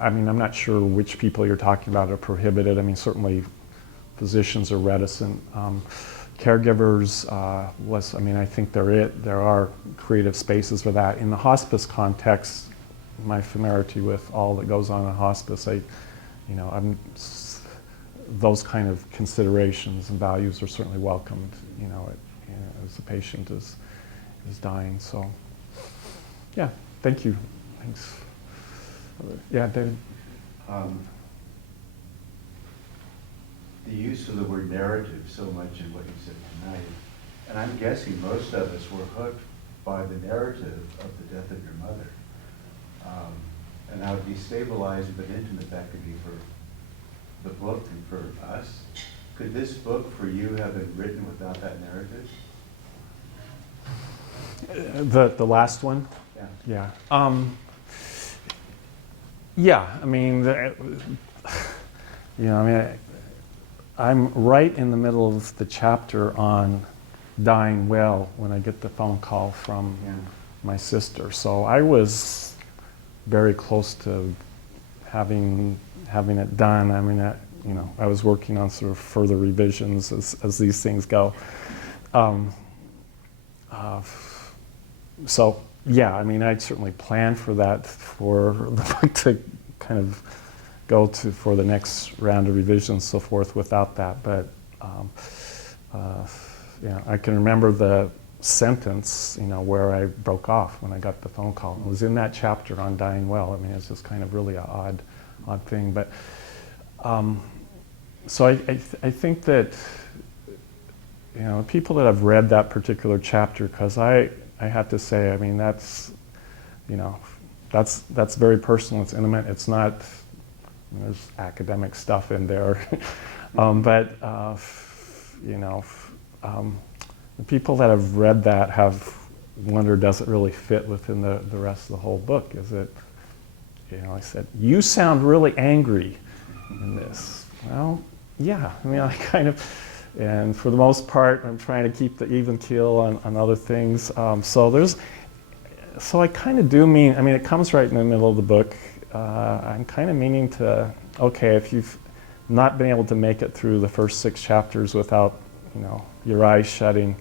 I mean, I'm not sure which people you're talking about are prohibited. I mean, certainly physicians are reticent. Caregivers, less. I mean, I think there are creative spaces for that. In the hospice context, my familiarity with all that goes on in hospice, those kind of considerations and values are certainly welcomed, as the patient is dying. So, yeah, thank you. Thanks. Yeah, David. The use of the word narrative so much in what you said tonight, and I'm guessing most of us were hooked by the narrative of the death of your mother, and how destabilizing but intimate that could be for the book and for us. Could this book for you have been written without that narrative? The last one? Yeah. Yeah. I mean, I'm right in the middle of the chapter on dying well when I get the phone call from my sister. So I was very close to having having it done. I mean, I was working on sort of further revisions as these things go. So yeah, I mean, I'd certainly planned for that, for the book to kind of go to for the next round of revisions and so forth without that. But I can remember the sentence, where I broke off when I got the phone call. It was in that chapter on dying well. I mean, it's just kind of really an odd thing. But so I think that people that have read that particular chapter, because I have to say, I mean, that's very personal. It's intimate. It's not. There's academic stuff in there, but the people that have read that have wondered, does it really fit within the rest of the whole book? Is it, I said, you sound really angry in this. Well, yeah, I mean, I kind of, and for the most part, I'm trying to keep the even keel on other things. So I kind of do mean, I mean, it comes right in the middle of the book. I'm kind of meaning to, okay, if you've not been able to make it through the first 6 chapters without, your eyes shutting,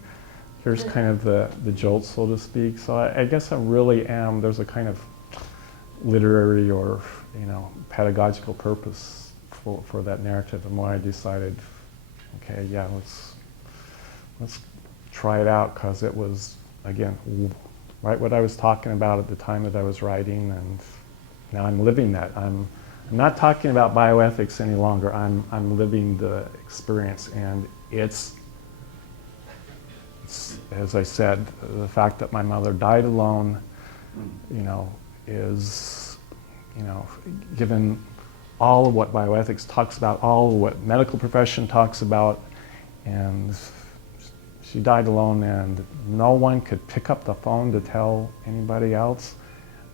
here's kind of the jolt, so to speak. So I guess I really am, there's a kind of literary or, pedagogical purpose for that narrative, and why I decided, okay, yeah, let's try it out, because it was, again, right what I was talking about at the time that I was writing, and now I'm living that. I'm not talking about bioethics any longer. I'm living the experience, and it's, as I said, the fact that my mother died alone, is, given all of what bioethics talks about, all of what medical profession talks about, and she died alone, and no one could pick up the phone to tell anybody else.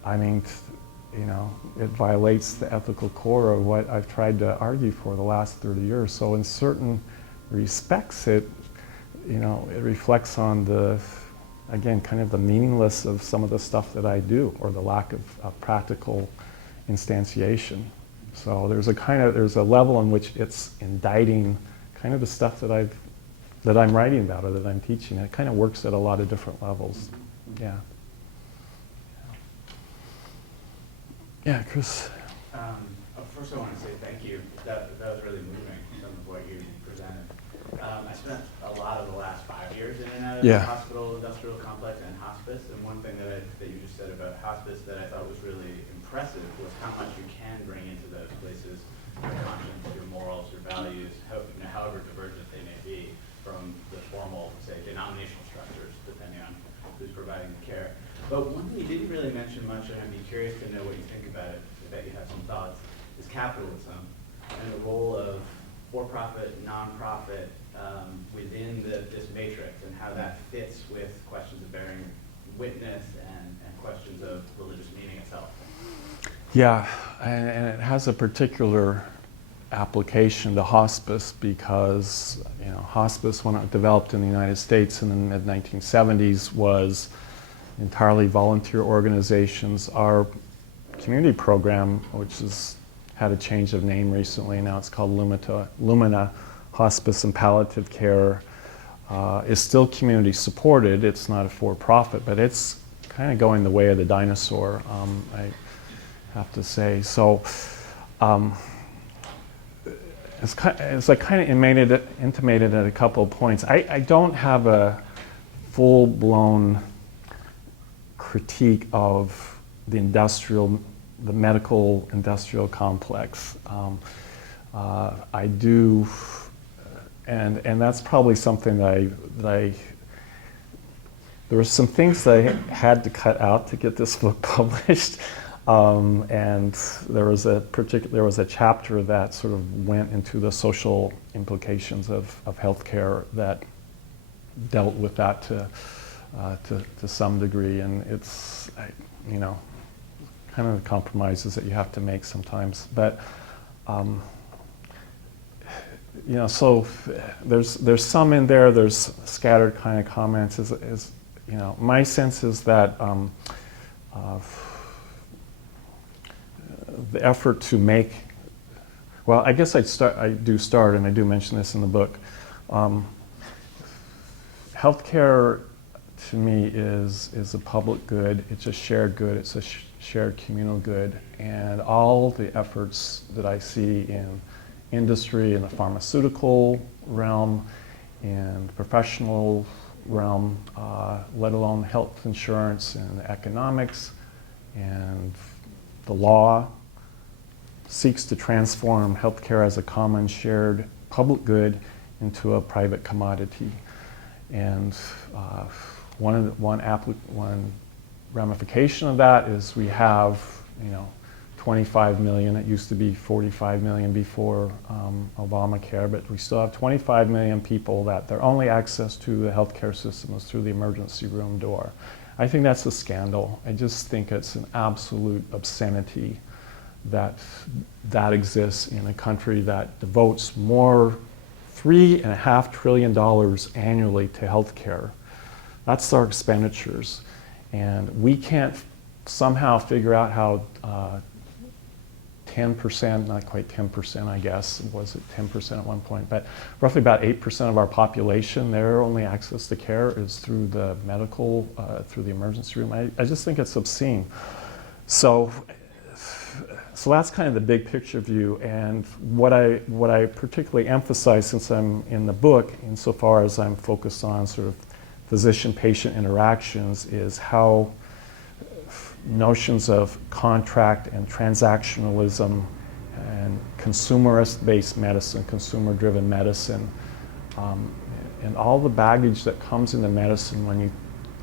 I mean, it violates the ethical core of what I've tried to argue for the last 30 years. So in certain respects, it reflects on the, again, kind of the meaningless of some of the stuff that I do, or the lack of practical instantiation. So there's a level in which it's indicting kind of the stuff that I'm writing about, or that I'm teaching. It kind of works at a lot of different levels. Yeah. Yeah, Chris. First I want to say thank you. That was really moving, some of what you presented. I spent a lot of the last 5 years in and out of the hospital, industrial complex, and hospice. And one thing that you just said about hospice that I thought was really impressive was how much you can bring into those places, your conscience, your morals, your values, however divergent they may be from the formal, say, denominational structures, depending on who's providing the care. But one thing you didn't really mention much, and I'd be curious to know what you think about it, I bet you have some thoughts, is capitalism and the role of for-profit, non-profit within this matrix, and how that fits with questions of bearing witness and questions of religious meaning itself. Yeah, and it has a particular application to hospice, because hospice, when it developed in the United States in the mid-1970s, was entirely volunteer organizations. Our community program, which has had a change of name recently, now it's called Lumina Hospice and Palliative Care, is still community supported. It's not a for-profit, but it's kind of going the way of the dinosaur, I have to say. So as I kind of intimated at a couple of points, I don't have a full-blown critique of the medical industrial complex. I do, and that's probably something that I there were some things that I had to cut out to get this book published, and there was a chapter that sort of went into the social implications of healthcare that dealt with that to some degree, and it's kind of the compromises that you have to make sometimes. But so there's some in there. There's scattered kind of comments. My sense is that the effort to make Well, I guess I do start, and I do mention this in the book. Healthcare, to me, is a public good. It's a shared good. It's a shared communal good. And all the efforts that I see in industry, in the pharmaceutical realm, in the professional realm, let alone health insurance and economics and the law, seeks to transform healthcare as a common shared public good into a private commodity. And one ramification of that is we have, 25 million. It used to be 45 million before Obamacare, but we still have 25 million people that their only access to the healthcare system is through the emergency room door. I think that's a scandal. I just think it's an absolute obscenity that exists in a country that devotes more $3.5 trillion annually to healthcare. That's our expenditures. And we can't somehow figure out how 10%, not quite 10%, I guess, was it 10% at one point, but roughly about 8% of our population, their only access to care is through the medical, through the emergency room. I just think it's obscene. So that's kind of the big picture view, and what I particularly emphasize, since I'm in the book, insofar as I'm focused on sort of physician-patient interactions, is how notions of contract and transactionalism and consumerist-based medicine, consumer-driven medicine, and all the baggage that comes into medicine when you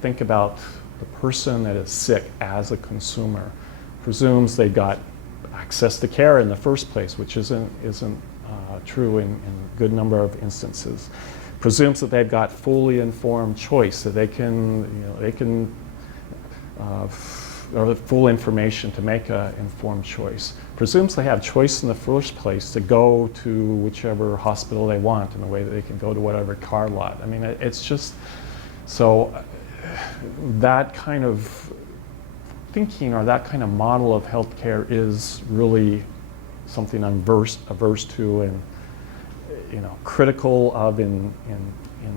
think about the person that is sick as a consumer, presumes they got access to care in the first place, which isn't true in a good number of instances. Presumes that they've got fully informed choice, that they can or full information to make an informed choice. Presumes they have choice in the first place to go to whichever hospital they want in the way that they can go to whatever car lot. I mean, it's just, so that kind of thinking or that kind of model of healthcare is really something I'm averse to and critical of in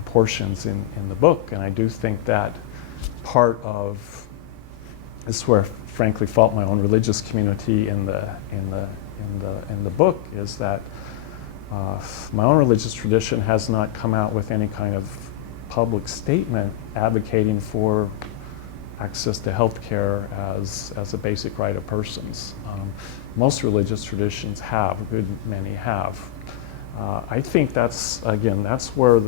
portions in the book. And I do think that part of this is where I frankly fault my own religious community in the book, is that my own religious tradition has not come out with any kind of public statement advocating for access to health care as a basic right of persons. Most religious traditions have, a good many have. I think that's where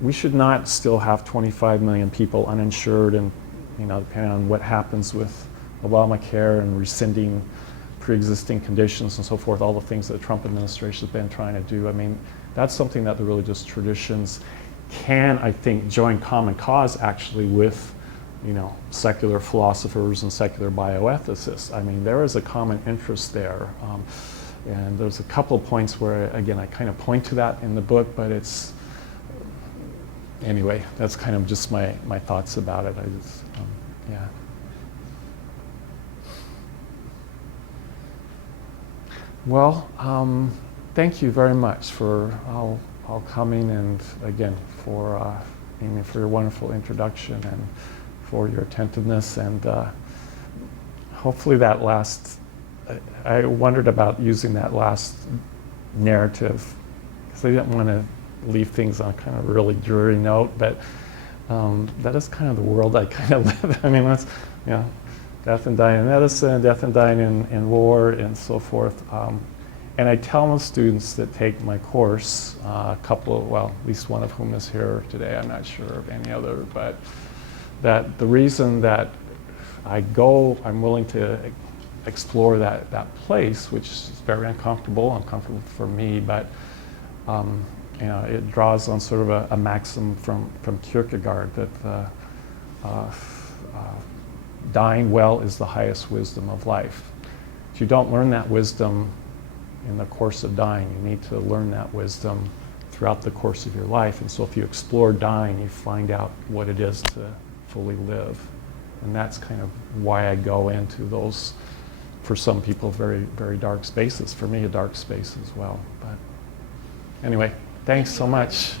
we should not still have 25 million people uninsured, and depending on what happens with Obamacare and rescinding pre-existing conditions and so forth, all the things that the Trump administration has been trying to do. I mean, that's something that the religious traditions can, I think, join common cause actually with secular philosophers and secular bioethicists. I mean, there is a common interest there. And there's a couple of points where, again, I kind of point to that in the book, but it's, anyway, that's kind of just my thoughts about it. Yeah. Well, thank you very much for all coming, and again, for Amy, for your wonderful introduction and for your attentiveness, and hopefully that last, I wondered about using that last narrative, because I didn't want to leave things on kind of a really dreary note, but that is kind of the world I kind of live in. I mean, that's, death and dying in medicine, death and dying in war, and so forth. And I tell my students that take my course, at least one of whom is here today, I'm not sure of any other, but that the reason that I'm willing to explore that place, which is very uncomfortable for me, but it draws on sort of a maxim from Kierkegaard that dying well is the highest wisdom of life. If you don't learn that wisdom in the course of dying, you need to learn that wisdom throughout the course of your life. And so if you explore dying, you find out what it is to fully live. And that's kind of why I go into those for some people, very, very dark spaces. For me, a dark space as well. But anyway, thanks so much.